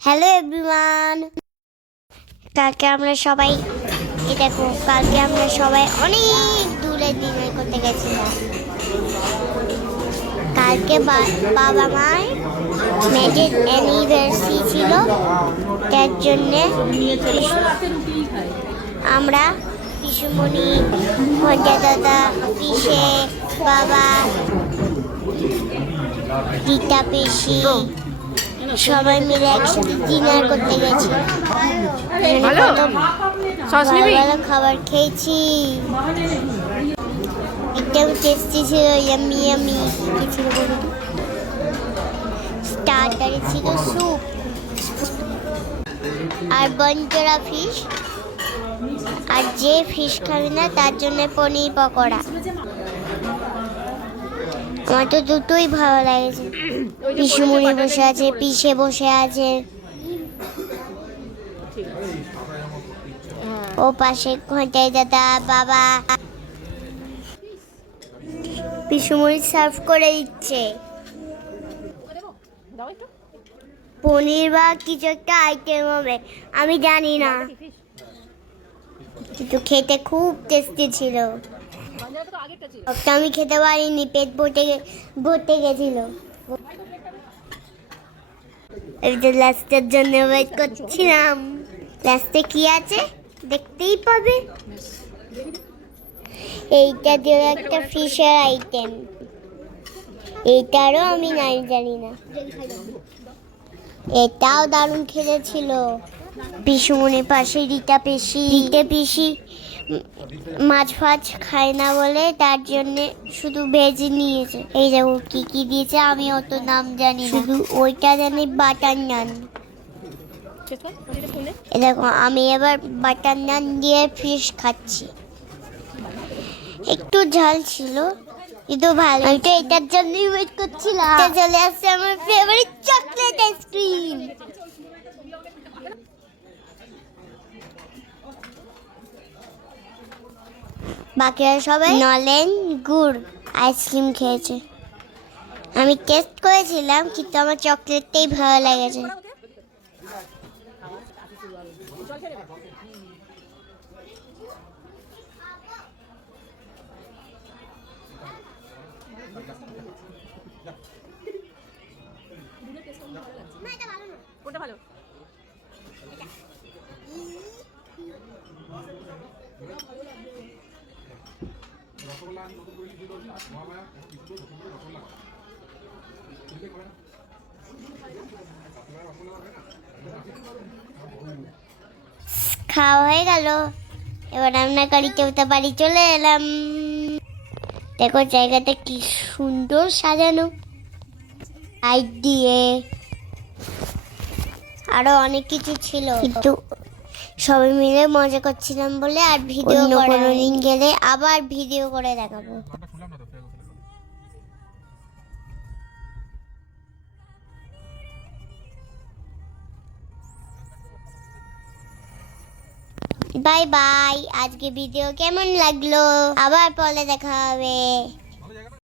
Hello everyone, কালকে আমরা সবাই অনেক দূরে ডিনার করতে গেছিলাম। কালকে বাবা মার মেজর অ্যানিভার্সারি ছিল, তার জন্যে আমরা পিসুমণি, ভঞ্জা দাদা, পিসে, বাবা, রীতা পিসি সবাই মিলে একসাথে ডিনার করতে গেছি। ভালো খাবার খেয়েছি, একদম টেস্টি ছিল, ইয়াম্মি ইয়াম্মি। কি ছিল বলুন? স্টার্টারে ছিল স্যুপ আর বঞ্জরা ফিশ, আর যে ফিশ খাবে না তার জন্য পনির পকোড়া। আমার তো দুটোই ভালো লাগেছে। পিসুমণি বসে আছে, পিসে বসে আছে, ও পাশে ঘন্টাই দাদা, বাবা। পিসুমণি সার্ভ করে দিচ্ছে পনির বা কিছু একটা আইটেম হবে, আমি জানি না, কিন্তু খেতে খুব টেস্টি ছিল। আমি খেতে পারিনি, পেট ভরতে গেছিল। আমি তো লাস্টের জন্য ওয়েট করছিলাম। লাস্টে কি আছে দেখতেই পাবে। এইটা দিয়ে একটা ফিশের আইটেম, এইটারও আমি নাই জানি না। এটাও দারুণ খেতে ছিল। পিসুমণির পাশে রীতা পিসি মাছ ফাছ খায় না বলে তার জন্য শুধু ভেজ নিয়েছে। এই দেখো কি কি দিয়েছে, আমি অত নাম জানি না, শুধু ওইটা জানি বাটার নান। দেখো আমি এবার বাটার নান দিয়ে ফিশ খাচ্ছি, একটু ঝাল ছিল কিন্তু ভালো। আমি তো এটার জন্যই ওয়েট করছিলাম। চলে আসছে আমার ফেভারিট চকলেট আইসক্রিম। বাকিরা সবাই নলেন গুড় আইসক্রিম খেয়েছে। আমি টেস্ট করেছিলাম কিন্তু আমার চকলেটটাই ভালো লেগেছে। খাওয়া হয়ে গেল, এবার আমরা গাড়িতে উঠে বাড়ি চলে এলাম। দেখো জায়গাটা কি সুন্দর সাজানো, লাইট দিয়ে আরো অনেক কিছু ছিল, কিন্তু সবাই মিলে মজা করছিলাম বলে আর ভিডিও কোনোদিন গেলে আবার ভিডিও করে দেখাবো। Bye bye. আজকে ভিডিও কেমন লাগলো আবার পরে দেখা হবে।